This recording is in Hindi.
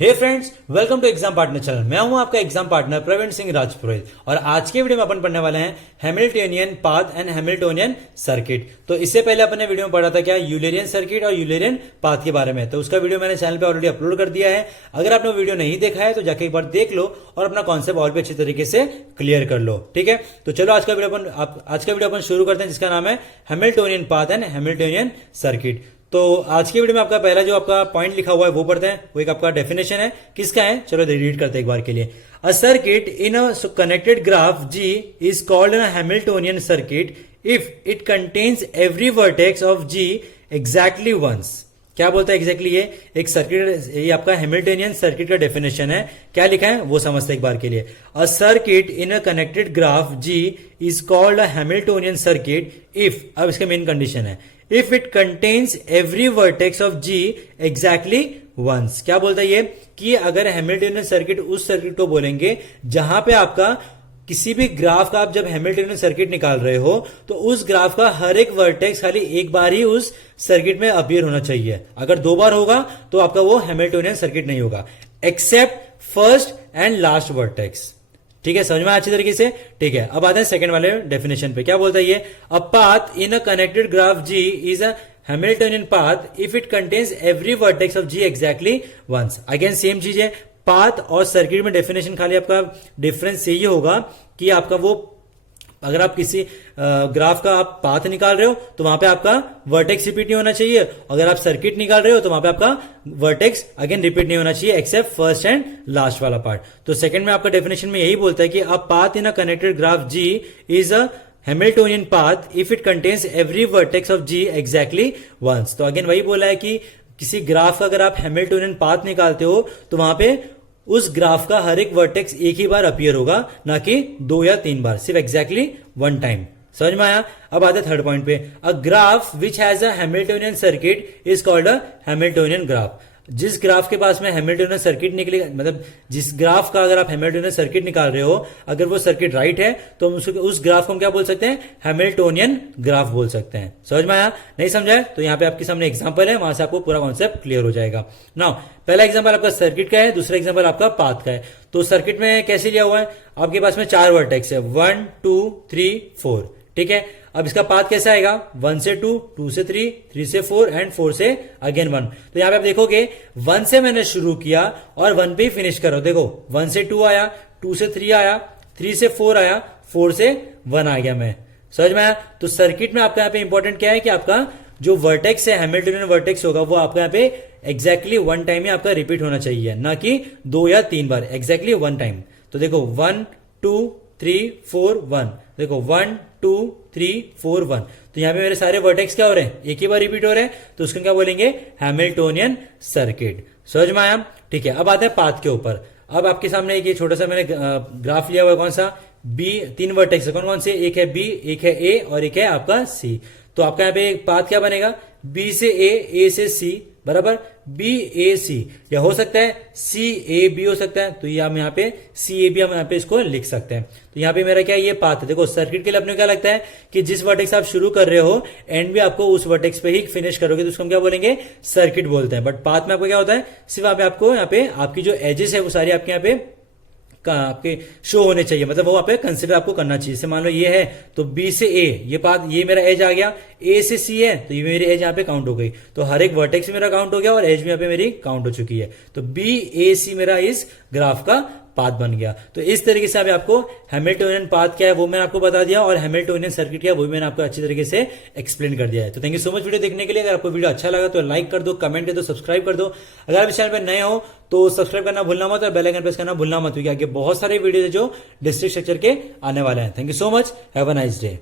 Hey friends, welcome to exam partner channel. मैं हूं आपका एग्जाम पार्टनर प्रवीण सिंह राजपुरोहित और आज के वीडियो में अपन पढ़ने वाले हैं Hamiltonian path and Hamiltonian circuit. तो इससे पहले अपने वीडियो में पढ़ा था क्या यूलेरियन सर्किट और यूलेरियन पाथ के बारे में, तो उसका वीडियो मैंने चैनल पे ऑलरेडी अपलोड कर दिया है। अगर आपने वीडियो नहीं देखा है तो जाके एक बार देख लो और अपना कॉन्सेप्ट और भी अच्छी तरीके से क्लियर कर लो। ठीक है, तो चलो आज का वीडियो अपन शुरू करते हैं, जिसका नाम है Hamiltonian path and Hamiltonian circuit. तो आज के वीडियो में आपका पहला जो आपका पॉइंट लिखा हुआ है वो पढ़ते हैं। वो एक आपका डेफिनेशन है, किसका है, चलो रीड करते हैं एक बार के लिए। A circuit in a connected graph G is called an Hamiltonian circuit if it contains every vertex of G exactly once. क्या बोलता है एग्जैक्टली ये एक सर्किट, ये आपका हैमिल्टोनियन सर्किट का डेफिनेशन है। क्या लिखा है वो समझते हैं एक बार के लिए। A circuit in a connected graph G is called a Hamiltonian circuit if, अब इसका मेन कंडीशन है, if it contains every vertex of G exactly once. क्या बोलता है ये कि अगर हैमिल्टोनियन सर्किट उस सर्किट को बोलेंगे जहां पे आपका किसी भी ग्राफ का आप जब हैमिल्टोनियन सर्किट निकाल रहे हो तो उस ग्राफ का हर एक वर्टेक्स खाली एक बार ही उस सर्किट में अपीयर होना चाहिए। अगर दो बार होगा तो आपका वो हैमिल्टोनियन सर्किट नहीं होगा, accept first and last vertex. ठीक है, समझ में अच्छी तरीके से। ठीक है, अब आते हैं सेकंड वाले डेफिनेशन पे। क्या बोलता है ये, a path in a connected graph G is a Hamiltonian path if it contains every vertex of G exactly once. Again same चीज है, पाथ और सर्किट में डेफिनेशन खाली आपका डिफरेंस यही होगा कि आपका वो अगर आप किसी ग्राफ का आप पाथ निकाल रहे हो तो वहां पे आपका वर्टेक्स रिपीट नहीं होना चाहिए, अगर आप सर्किट निकाल रहे हो तो वहां पे आपका वर्टेक्स अगेन रिपीट नहीं होना चाहिए एक्सेप्ट फर्स्ट एंड लास्ट वाला पार्ट। तो सेकंड में आपका डेफिनेशन में यही बोलता है कि a path in a connected graph G is a Hamiltonian path if it contains every vertex of G exactly once. तो अगेन वही बोला है कि किसी ग्राफ का अगर आप हैमिल्टोनियन पाथ निकालते हो तो वहां पे उस ग्राफ का हर एक वर्टेक्स एक ही बार अपीयर होगा, ना कि 2 या 3 बार, सिर्फ एग्जैक्टली वन टाइम। समझ में आया। अब आते थर्ड पॉइंट पे, a graph which has a Hamiltonian circuit is called a Hamiltonian graph. जिस ग्राफ के पास में हैमिल्टोनियन सर्किट निकलेगा, मतलब जिस ग्राफ का अगर आप हैमिल्टोनियन सर्किट निकाल रहे हो, अगर वो सर्किट राइट है तो हम उस ग्राफ को हम क्या बोल सकते हैं, हैमिल्टोनियन ग्राफ बोल सकते हैं। समझ में आया, नहीं समझा है तो यहाँ पे आपके सामने एग्जांपल है, वहां से आपको पूरा कॉन्सेप्ट क्लियर हो जाएगा। नाउ पहला एग्जांपल आपका सर्किट का है, दूसरा एग्जांपल आपका पाथ का है। तो सर्किट में कैसे लिया हुआ है, आपके पास में 4 वर्टेक्स है, 1 2 3 4। ठीक है, अब इसका पाथ कैसे आएगा, 1 से 2, 2 से 3, 3 से 4 एंड 4 से अगेन 1। तो यहां पे आप देखोगे 1 से मैंने शुरू किया और 1 पे ही फिनिश करो। देखो 1 से 2 आया, 2 से 3 आया, 3 से 4 आया, 4 से 1 आ गया मैं। समझ में आया। तो सर्किट में आपका यहाँ पे इंपॉर्टेंट क्या है कि आपका जो वर्टेक्स है, हैमिल्टोनियन वर्टेक्स होगा, वो आपका यहाँ पे एग्जैक्टली वन टाइम ही आपका रिपीट होना चाहिए, ना कि 2 या 3 बार, एग्जैक्टली वन टाइम। तो देखो 1 2 3 4 1, देखो 1 2 3 4 1। तो यहाँ पे मेरे सारे वर्टेक्स क्या हो रहे हैं, एक ही बार रिपीट हो रहे हैं, तो उसको क्या बोलेंगे, हैमिल्टोनियन सर्किट। समझ में आया। ठीक है, अब आते हैं पाथ के ऊपर। अब आपके सामने एक छोटा सा मैंने ग्राफ लिया हुआ है, कौन सा, बी, 3 वर्टेक्स है, कौन कौन से, एक है बी, एक है ए और एक है आपका सी। तो आपका यहाँ पे पाथ क्या बनेगा, बी से ए से सी बराबर बी ए सी, या हो सकता है सी ए बी हो सकता है। तो ये हम यहाँ पे सी ए बी हम यहाँ पे इसको लिख सकते हैं। तो यहाँ पे मेरा क्या है, ये पाथ है। देखो सर्किट के लिए अपने क्या लगता है कि जिस वर्टेक्स आप शुरू कर रहे हो एंड भी आपको उस वर्टेक्स पे ही फिनिश करोगे तो उसको हम क्या बोलेंगे, सर्किट बोलते हैं। बट पाथ में आपको क्या होता है, सिर्फ आपको यहाँ पे आपकी जो एजेस है वो सारी आपके यहाँ पे आपके शो होने चाहिए, मतलब वो आप कंसिडर आपको करना चाहिए। जैसे मान लो ये है तो बी से ए, ये पाथ, ये मेरा एज आ गया, ए से सी है तो ये मेरी एज यहाँ पे काउंट हो गई। तो हर एक वर्टेक्स मेरा काउंट हो गया और एज भी यहाँ पे मेरी काउंट हो चुकी है। तो बी ए सी मेरा इस ग्राफ का पाथ बन गया। तो इस तरीके से आपको हैमिल्टोनियन पाथ क्या है वो मैंने आपको बता दिया, और हैमिल्टोनियन सर्किट क्या है वो भी मैंने आपको अच्छी तरीके से एक्सप्लेन कर दिया है। तो thank you so much video देखने के लिए। अगर आपको वीडियो अच्छा लगा तो लाइक कर दो, कमेंट कर दो, सब्सक्राइब कर दो। अगर आप इस चैनल पर नए हो तो सब्सक्राइब करना भूलना मत और बेल आइकन प्रेस करना भूलना मत, क्योंकि आगे बहुत सारे वीडियो जो डिस्ट्रिक्ट स्ट्रक्चर के आने वाले हैं। Thank you so much, have a nice day.